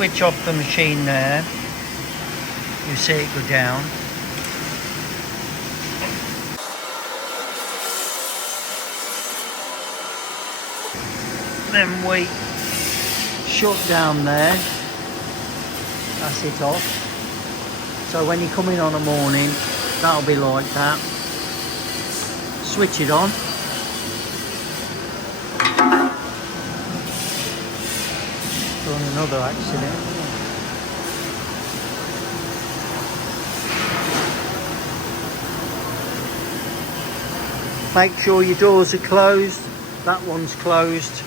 switch off the machine there. You see it go down. Then we shut down there. That's it off. So when you come in on a morning, that'll be like that. Switch it on. Done another accident. Make sure your doors are closed. That one's closed.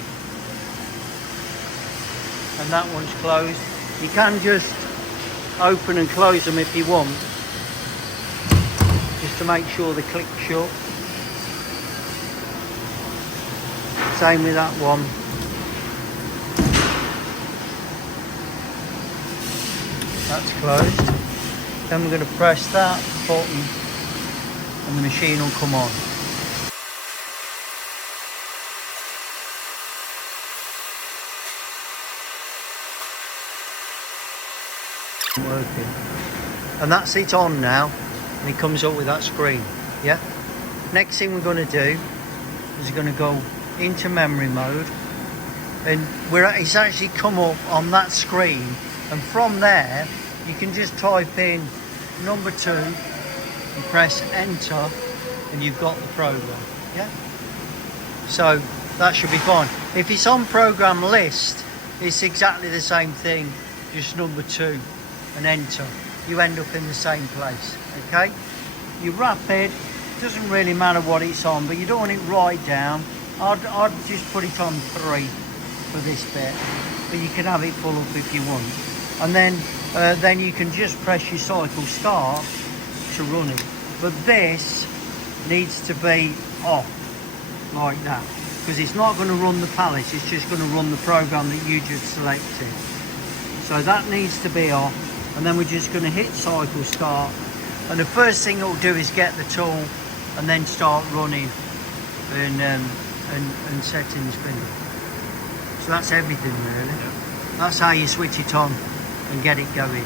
And that one's closed. You can just open and close them if you want, just to make sure they click shut. Same with that one. That's closed. Then we're going to press that button and the machine will come on. Working, and that's it on now, and it comes up with that screen. Yeah, next thing we're going to do is we're going to go into memory mode, and it's actually come up on that screen, and from there you can just type in number 2 and press enter, and you've got the program. Yeah, so that should be fine. If it's on program list, it's exactly the same thing, just number 2 and enter. You end up in the same place. Okay, your rapid doesn't really matter what it's on, but you don't want it right down. I'd just put it on 3 for this bit, but you can have it full up if you want, and then you can just press your cycle start to run it. But this needs to be off like that, because it's not going to run the pallet, it's just going to run the program that you just selected. So that needs to be off. And then we're just going to hit cycle start, and the first thing it'll do is get the tool and then start running and setting the spindle. So that's everything really. Yeah. That's how you switch it on and get it going.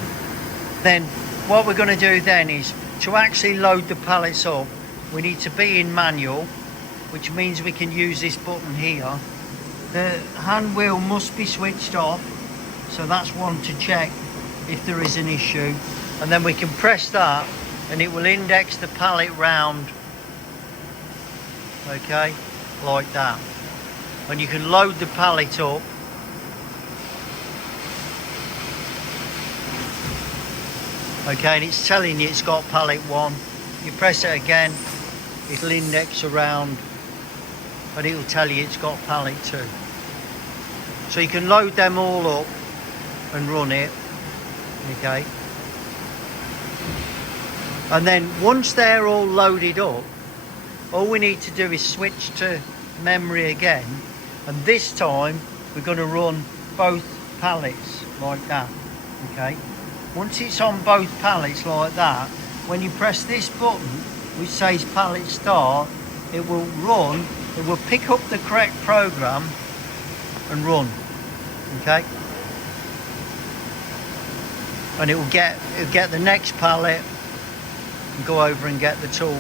Then what we're going to do then is to actually load the pallets up, we need to be in manual, which means we can use this button here. The hand wheel must be switched off, so that's one to check if there is an issue, and then we can press that and it will index the pallet round, okay, like that, and you can load the pallet up. Okay, and it's telling you it's got pallet 1. You press it again, it'll index around and it'll tell you it's got pallet 2. So you can load them all up and run it. Okay, and then once they're all loaded up, all we need to do is switch to memory again, and this time we're going to run both pallets like that. Okay, once it's on both pallets like that, when you press this button which says pallet start, it will run, it will pick up the correct program and run. Okay, and it will get the next pallet and go over and get the tool